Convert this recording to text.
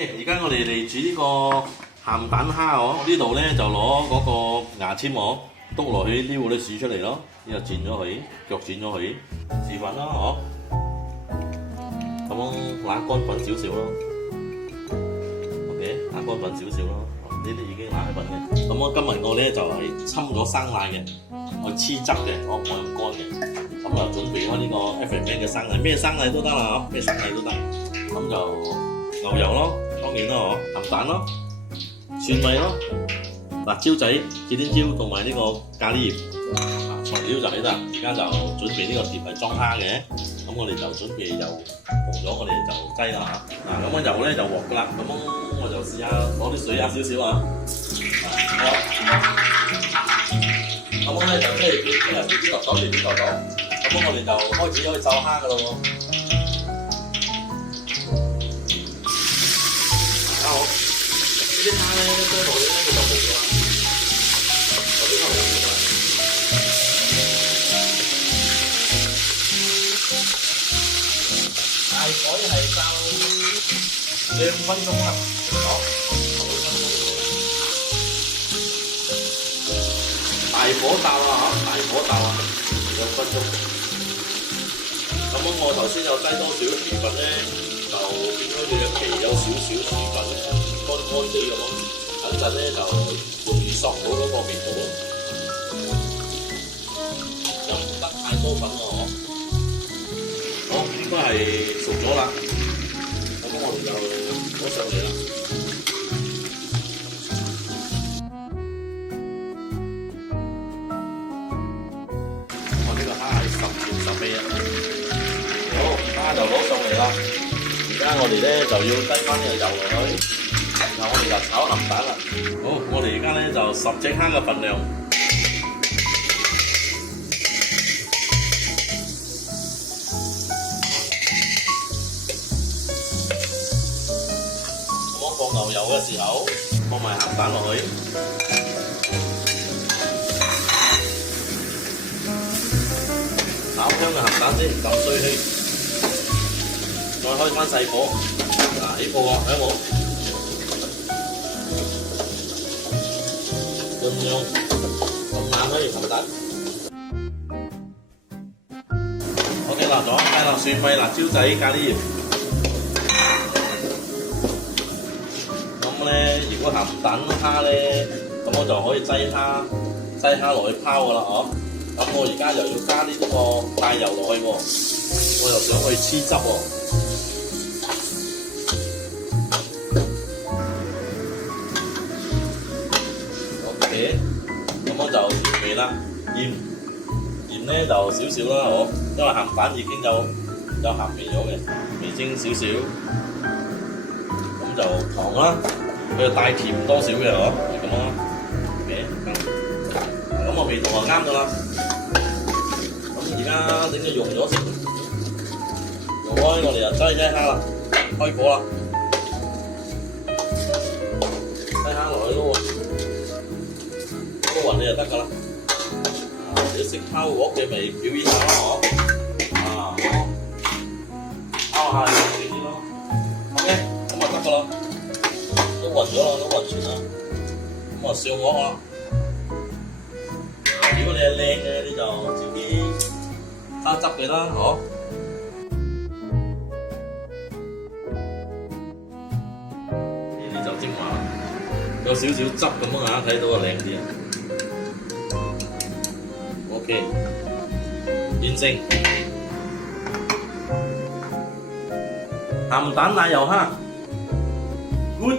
而家我哋嚟煮呢個鹹蛋蝦哦，呢度咧就攞嗰個牙籤哦，篤落去呢個咧煮出嚟咯，呢個轉咗佢，腳轉咗佢，試粉啦哦，咁樣揦乾粉少少咯 ，OK， 揦乾粉少少咯，呢啲已經揦起粉嘅。咁我今日我咧就係侵咗生奶嘅，我黐汁嘅，我唔可以咁乾嘅。咁就準備開呢個 F&B 嘅生奶，咩生奶都得啦，咩生奶都得。咁就牛油咯，當然啦，鹹蛋咯，蒜米咯，辣椒仔、指天椒同埋呢個咖喱葉，材料就喺度。而家就準備呢個碟係裝蝦嘅，咁我哋就準備油紅咗，我哋就雞啦嚇。咁個油咧就鑊噶啦，咁我就試下攞啲水壓少少啊。咁我咧就即係啲啲豆豆嚟啲豆豆，咁我哋就開始可以就蝦噶咯喎。好，呢啲蝦咧追落去咧佢就冇咗啦，我啲蝦冇咗啦。大火係較2分鐘啦，好。大火爆啊嚇！大火爆啊，2分鐘。咁我頭先又擠多少薯粉咧，就變咗佢嘅皮有少少薯粉乾乾地咁咯。等陣咧就容易索到嗰個味道咯。又唔得太多粉喎，好，應該係熟咗啦。咁我哋就攞上嚟啦。好，蝦就攞上嚟啦。而家我哋咧就要擠翻呢個油落去，然後我哋就炒鹹蛋啦。好，我哋而家咧就10隻蝦嘅份量。咁我放牛油嘅時候，放埋鹹蛋落去。炒香嘅鹹蛋先，唔夠衰氣，再開翻細火，起火喎，睇冇？盡量咁慢可以鹹蛋。OK 啦，咗加啦蒜米、辣椒仔、咖喱葉。咁咧，如果鹹蛋蝦咧，咁我就可以擠蝦落去拋噶啦，哦。咁我而家又要加呢個奶油落去喎，我又想去黐汁喎。OK，咁我就調味啦，鹽咧就少少啦，好，因為鹹蛋已經有鹹味咗嘅，味精少少，咁就糖啦，佢就帶甜多少嘅，嗬，係咁咯。OK，咁個味道就啱噶啦。而家整隻溶咗先，溶開我哋就擠蝦啦，開火啦，擠蝦落去撈勻你就得㗎啦。你識拋鑊嘅咪表演下咯，嗬。拋下就少啲咯。OK，咁就得㗎啦，撈勻咗啦，撈勻全啦，咁啊上鑊啦。如果你係靚嘅，你就自己加汁佢啦，嗬。呢啲就精華，有少少汁咁啊，睇到啊靚啲啊。OK， 完成。鹹蛋奶油蝦 ，good。